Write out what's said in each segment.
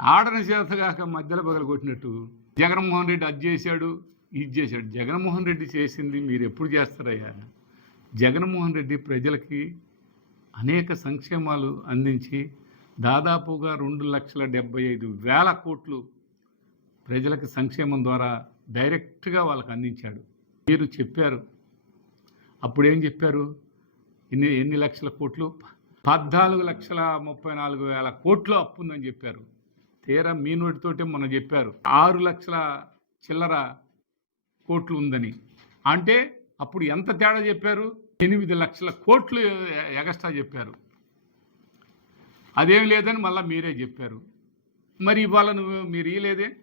ఆడని చేతగాక మధ్యలో పగలగొట్టినట్టు జగన్మోహన్ రెడ్డి అది చేశాడు ఇది చేశాడు. జగన్మోహన్ రెడ్డి చేసింది మీరు ఎప్పుడు చేస్తారయ్యా? జగన్మోహన్ రెడ్డి ప్రజలకి అనేక సంక్షేమాలు అందించి దాదాపుగా రెండు లక్షల డెబ్బై ఐదు వేల కోట్లు ప్రజలకు సంక్షేమం ద్వారా డైరెక్ట్గా వాళ్ళకి అందించాడు. మీరు చెప్పారు. అప్పుడు ఏం చెప్పారు? ఎన్ని ఎన్ని లక్షల కోట్లు? పద్నాలుగు లక్షల ముప్పై నాలుగు వేల కోట్లు అప్పు ఉందని చెప్పారు. తీరా మీ నోటితోటే మొన్న చెప్పారు. ఆరు లక్షల చిల్లర కోట్లు ఉందని. అంటే అప్పుడు ఎంత తేడా చెప్పారు? ఎనిమిది లక్షల కోట్లు ఎగస్ట్రా చెప్పారు. అదేం లేదని మళ్ళీ మీరే చెప్పారు. మరి ఇవాళ నువ్వు మీరు ఇయలేదే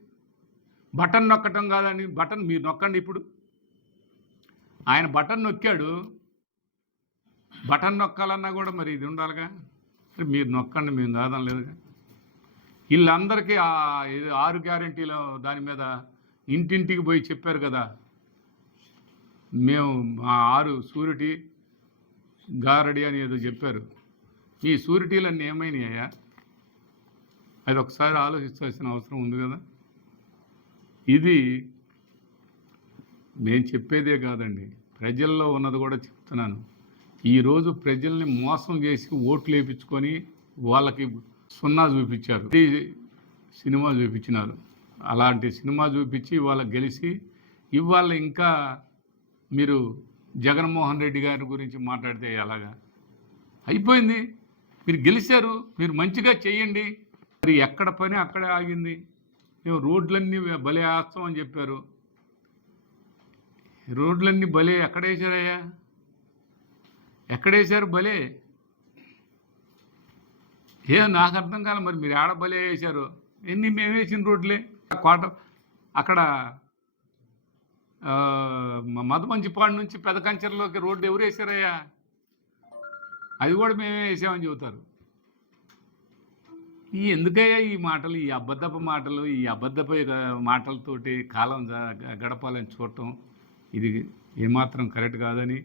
బటన్ నొక్కటం కాదని బటన్ మీరు నొక్కండి ఇప్పుడు. ఆయన బటన్ నొక్కాడు. బటన్ నొక్కాలన్నా కూడా మరి ఇది ఉండాలిగా. మీరు నొక్కండి మేము కాదని లేదుగా వీళ్ళందరికీ ఆ ఆరు గ్యారంటీల దాని మీద ఇంటింటికి పోయి చెప్పారు కదా. మేము మా ఆరు సూరిటీ గారడి అని ఏదో చెప్పారు. ఈ సూరిటీలన్నీ ఏమైనాయా అది ఒకసారి ఆలోచించాల్సిన అవసరం ఉంది కదా. ఇది నేను చెప్పేదే కాదండి. ప్రజల్లో ఉన్నది కూడా చెప్తున్నాను. ఈరోజు ప్రజల్ని మోసం చేసి ఓట్లు వేయించుకొని వాళ్ళకి సున్నా చూపించారు. ఇది సినిమా చూపించినారు. అలాంటి సినిమా చూపించి ఇవాళ గెలిచి ఇవాళ ఇంకా మీరు జగన్మోహన్ రెడ్డి గారి గురించి మాట్లాడితే ఎలాగా? అయిపోయింది. మీరు గెలిచారు. మీరు మంచిగా చేయండి. మరి ఎక్కడ పని అక్కడే ఆగింది. మేము రోడ్లన్నీ భలే వేస్తాం అని చెప్పారు. రోడ్లన్నీ భలే ఎక్కడ వేసారయ్యా ఎక్కడ వేశారు భలే? ఏ నాకు అర్థం కాలే మరి మీరు ఆడ భలే వేశారు. ఎన్ని మేము వేసిన రోడ్లే? కోట అక్కడ ఆ, మదమంచిపాడు నుంచి పెద్ద కంచెరలోకి రోడ్డు ఎవరు వేశారయ్యా? అది కూడా మేమే వేసామని చెబుతారు. ఈ ఎందుకయ్యా ఈ మాటలు ఈ అబద్ధపు మాటలు ఈ అబద్ధపు మాటలతోటి కాలం గడపాలని చూడటం? ఇది ఏమాత్రం కరెక్ట్ కాదని